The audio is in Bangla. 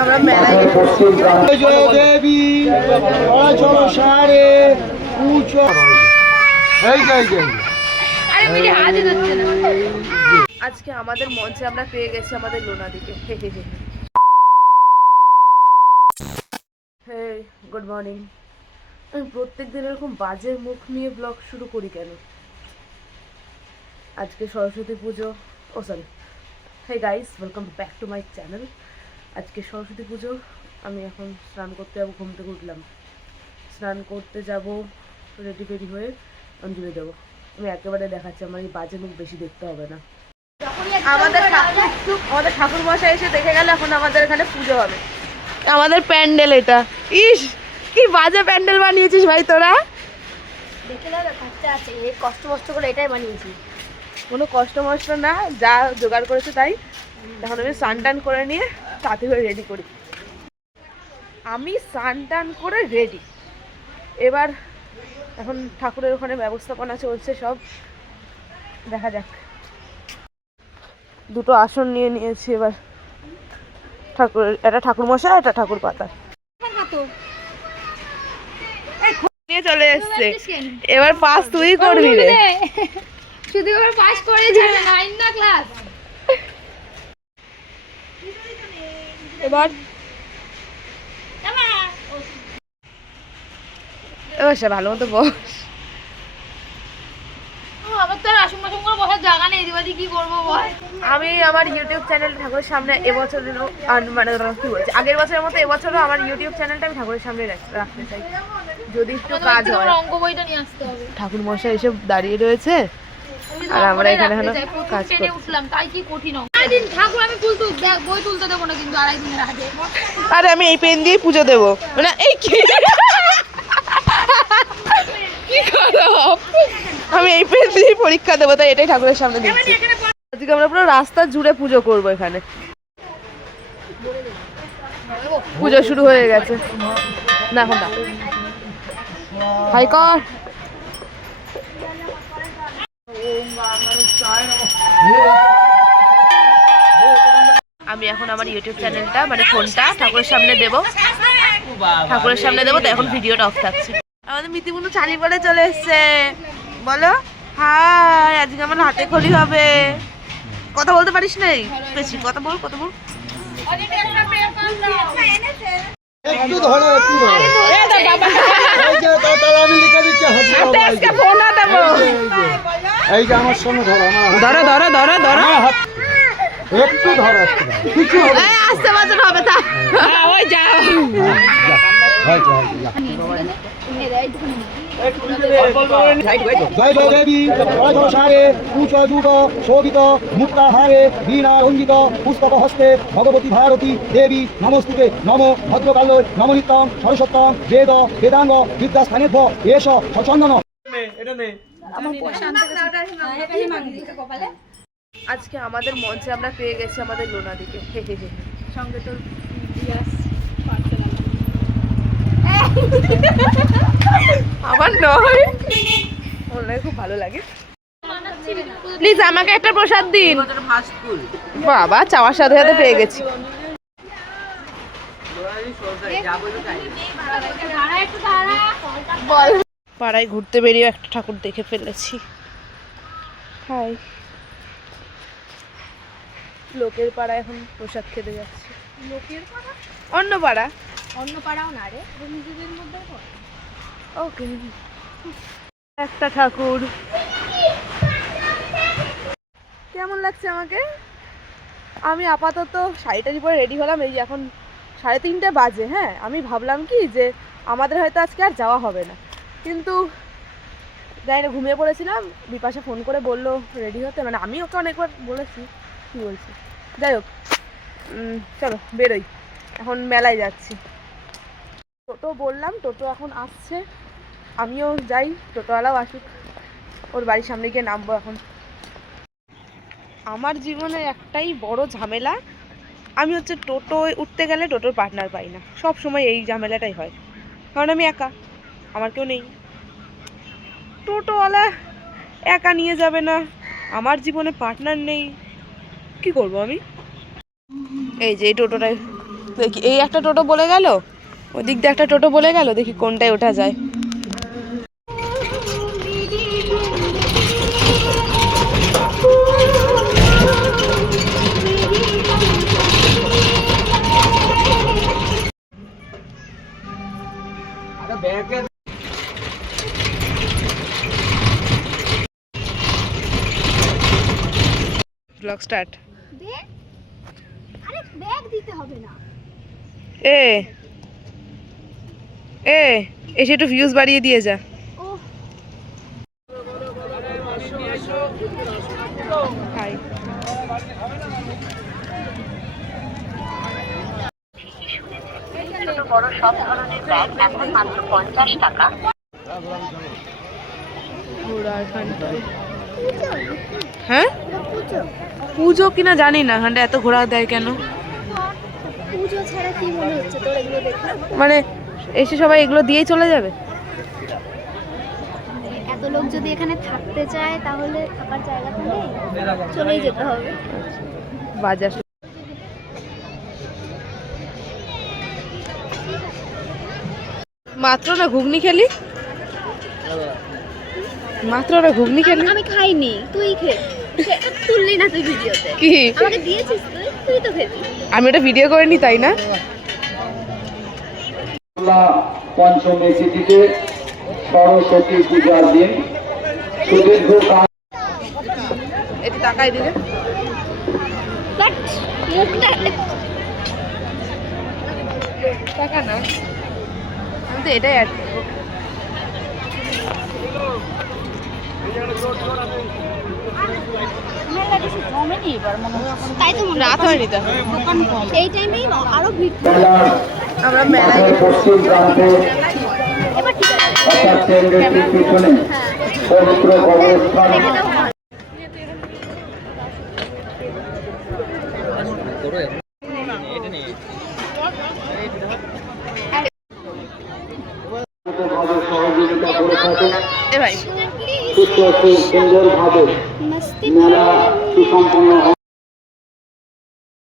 আমরা মেলায় জয় দেবী চলাচল সারে এই আজকে আমাদের মঞ্চে আমরা পেয়ে গেছি আমাদের লোনাদিকে হে গুড মর্নিং আমি প্রত্যেক দিন এরকম বাজে মুখ নিয়ে ব্লগ শুরু করি কেন? আজকে Saraswati Puja. Oh sorry hey guys welcome back to my channel আজকে সরস্বতী পুজো। আমি এখন স্নান করতে যাব ঘুম থেকে উঠলাম। স্নান করতে যাব রেডি ফেডি হয়ে অঞ্জলি দেবো। আমি একেবারে দেখাচ্ছি আমার এই বাজে মুখ বেশি দেখতে হবে না। আমাদের আমাদের ঠাকুর মশাই এসে দেখে গেল এখন আমাদের এখানে পুজো হবে। আমাদের প্যান্ডেল এটা। ইস কি বাজে প্যান্ডেল বানিয়েছিস ভাই তোরা? দেখে দাও খরচা আছে। এই কষ্ট কষ্ট করে এটাই বানিয়েছি। কোনো কষ্ট মষ্ট না যা জোগাড় করেছে তাই। এখন আমি স্নান টান করে নিয়ে তাতে করে রেডি করি। আমি স্নান টান করে রেডি এবার এখন ঠাকুরের ওখানে ব্যবস্থাপনা চলছে সব। দেখা যাক। দুটো আসন নিয়ে নিয়েছি এবার। ঠাকুরের একটা ঠাকুর মশাই একটা ঠাকুর পাতা নিয়ে চলে এসছে। এবার পাস তুই করবি রে। শুধু এবার পাস করে যাবে নাইন না ক্লাস এবার ভালো মতো বস। আমি আমার ইউটিউব চ্যানেল ঠাকুরের সামনে এবছর মানে কি বলছি আগের বছরের মতো এবছরও আমার ইউটিউব চ্যানেলটা আমি ঠাকুরের সামনে রাখ- রাখতে চাই। যদি একটু কাজ হয়। অঙ্ক বইটা নিয়ে আসতে হবে। ঠাকুর মশাই এসে দাঁড়িয়ে রয়েছে। আর আমরা এখানে হলো কাজ করছি। উঠলাম তাই কি কঠিন দিন ঠাকুর আমি তুলতে বই তুলতে দেবো না কিন্তু আড়াই দিনের আগে। আরে আমি এই পেন দিয়েই পুজো দেবো। মানে এই কি? খারাপ আমি এই পেন দিয়েই পরীক্ষা দেবো তাই এটাই ঠাকুরের সামনে দিচ্ছি। আজকে আমরা পুরো রাস্তা জুড়ে পুজো করব এখানে। পুজো শুরু হয়ে গেছে। না এখন না। হাই কর। আমি এখন আমার ইউটিউব চ্যানেলটা মানে ফোনটা ঠাকুরের সামনে দেব। ঠাকুরের সামনে দেবো তো এখন ভিডিওটা অফ থাকছে। আমাদের মিতিবন্ধু চালি পরে চলে এসছে। বলো হাই আজকে আমার হাতে খড়ি হবে। কথা বলতে পারিস নাই? বেশি কথা বল কথা বল। একটু ধরো একটু ধরো। এই যে। তো আমি লিখে দিচ্ছি হাতে দাও, ফোন দেবো এই যে, এই যে। এই যে আমার সঙ্গে ধরো ধরো ধরো ধরো ধরো। আমার হাত- একটু ধরো একটু। কিছু হবে না। আসতে বাজন হবে তা ওই যাও। জয় জয় দেবী চলাচল সারে। শোভিত মুক্তাহারে বীণা পুস্তক হস্তে ভগবতী ভারতী দেবী নমস্তুতে নম ভদ্রকাল নমনিত্যম সরস্বতম বেদ বেদাঙ্গ বিদ্যাস্থানেভ্য এস সচন্দন। আজকে আমাদের মঞ্চে আমরা পেয়ে গেছি আমাদের লোনাদিকে। সঙ্গে তো আমার নয়। ওনার খুব ভালো লাগে। প্লিজ আমাকে একটা প্রসাদ দিন। বাবা চাওয়ার সাথে সাথে পেয়ে গেছি। পাড়ায় ঘুরতে বেরিয়ে একটা ঠাকুর দেখে ফেলেছি। হাই। লোকের পাড়া এখন প্রসাদ খেতে যাচ্ছে। লোকের পাড়া? অন্য পাড়া। অন্য পাড়াও না রে নিজেদের মধ্যে ওকে। একটা ঠাকুর। কেমন লাগছে আমাকে? আমি আপাতত শাড়িটারি পরে রেডি হলাম এই এখন সাড়ে তিনটে বাজে হ্যাঁ? আমি ভাবলাম কি যে আমাদের হয়তো আজকে আর যাওয়া হবে না। কিন্তু জানি না ঘুমিয়ে পড়েছিলাম বিপাশা ফোন করে বলল রেডি হতে। মানে আমি ওকে অনেকবার বলেছি কি বলছি? যাই হোক চলো, বেরোই। এখন মেলায় যাচ্ছি। টোটো বললাম, টোটো এখন আসছে। আমিও যাই, টোটোওয়ালাও আসুক। ওর বাড়ির সামনে গিয়ে নামবো এখন। আমার জীবনে একটাই বড় ঝামেলা, আমি হচ্ছে টোটোয় উঠতে গেলে টোটোর পার্টনার পাই না। সব সময় এই ঝামেলাটাই হয়। কারণ আমি একা, আমার কেউ নেই। টোটোওয়ালা একা নিয়ে যাবে না। আমার জীবনে পার্টনার নেই। কি করব আমি? এই যে এই টোটোটায় দেখি, এই একটা টোটো বলে গেল, ওদিক দিয়ে একটা টোটো বলে গেল, দেখি কোনটায় ওঠা যায়। ব্লগ স্টার্ট আরে ব্যাগ দিতে হবে না। এ। এ এসে একটু ভিউজ বাড়িয়ে দিয়ে যা। ও হাই হ্যাঁ? পুজো কিনা জানি না এখানটা এত ঘোরা দেয় কেন? পুজো ছাড়া কি মনে হচ্ছে তোর এগুলো দেখে মানে এসে সবাই এগুলো দিয়েই চলে যাবে? এত লোক যদি এখানে থাকতে চায় তাহলে থাকার জায়গা তো নেই। চলেই যেতে হবে। বাজার মাত্র না ঘুগনি খেলি? মাত্র না ঘুগনি খেলি? আমি খাইনি তুই খে তুললি না তুই ভিডিওতে। কি? আমাকে দিয়েছিস তুই তুই তো খেলি। আমি ওটা ভিডিও করে নি তাই না? পঞ্চমী তিথিতে সরস্বতী পূজার দিন সুদীর্ঘ এটি তাকাই দিলে। বাট মুখটা টাকা না। আমি তো এটাই অ্যাড করব। এই টাইমেই আরও ভিড় আমরা মেলায় মাঠের পশ্চিম প্রান্তে এবার ঠিক আছে। অর্থাৎ সুস্থ সুন্দরভাবে মেলা সুসম্পন্ন